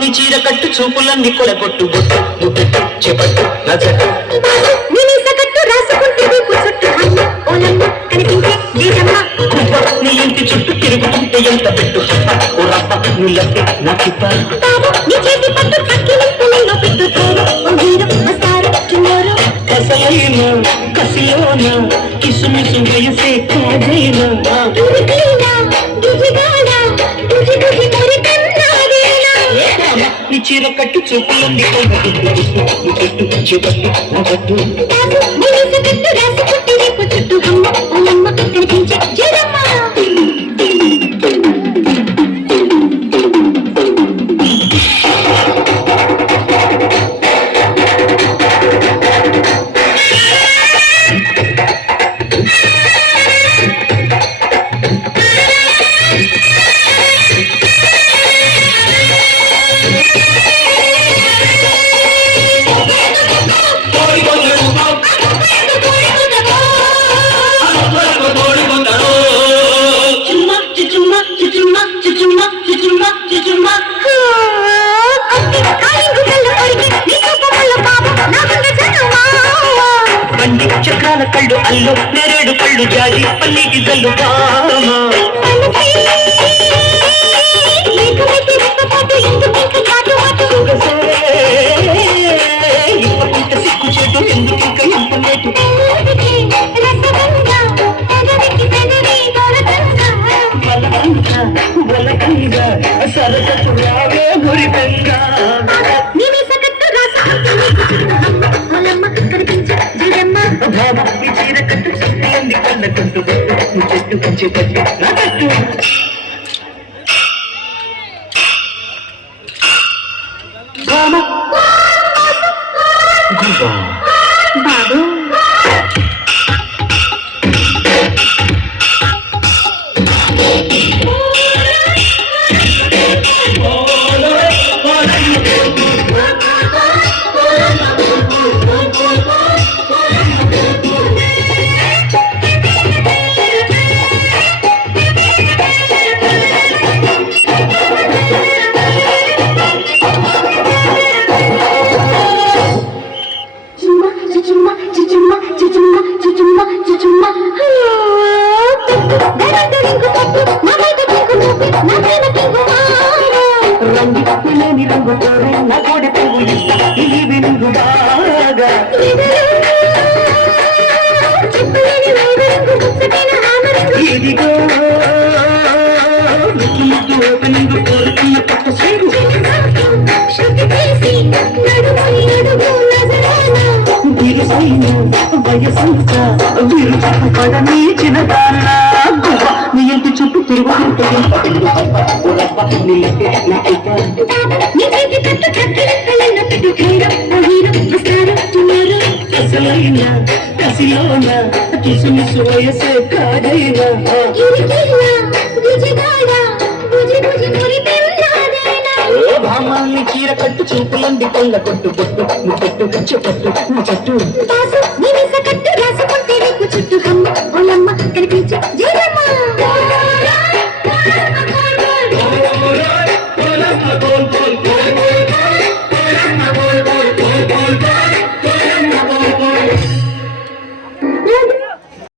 నీ చీర కట్టు చూపులన్నీ కొలగొట్టు బొట్టు ముట్టట్టు చేపట్టు నజట్టు నీ ఇంటి చుట్టూ తిరుగుతుంటే ఎంత పెట్టు ఓ రప్ప నువ్వు నా చిప్ప కసలైన కసిలోన కిసుమిసు వయసే కాజైనా నీ చీర కట్టు చూపులంది కొలగొట్టు చేపట్టు నజట్టు చక్రాల కళ్ళు అల్లు నేరేడు కళ్ళు జాడి పల్లికి జల్లు సిక్కు చెట్టు ఎందుకు ఇంకా ఇంపనేటు సరసకు రావే గురితంగా నీ చీర కట్టు చుట్టూ కళ్ళ కట్టు చెట్టు కొంచెం పట్టు నా కట్టు బాబు రంగు రంగు కోరే నా కోడి పువ్వు ఈ వినుగు బాగా ఇదిగో ముక్కు ముక్కు ఓపెనింగ్ కోరుకున్న పక్క సైడు బిరుసైన వయసంత బిరుసు పడని చిన్నదానా నీ ఇంటి చుట్టూ తిరుగుతుంటే కసలైన కసిలోన కిసుమిసు వయసే కాదైనా భామాన్ని చీర కట్టు చూపులంది కొల్ల కొట్టు కొట్టు చెట్టు చెట్టు చెట్టు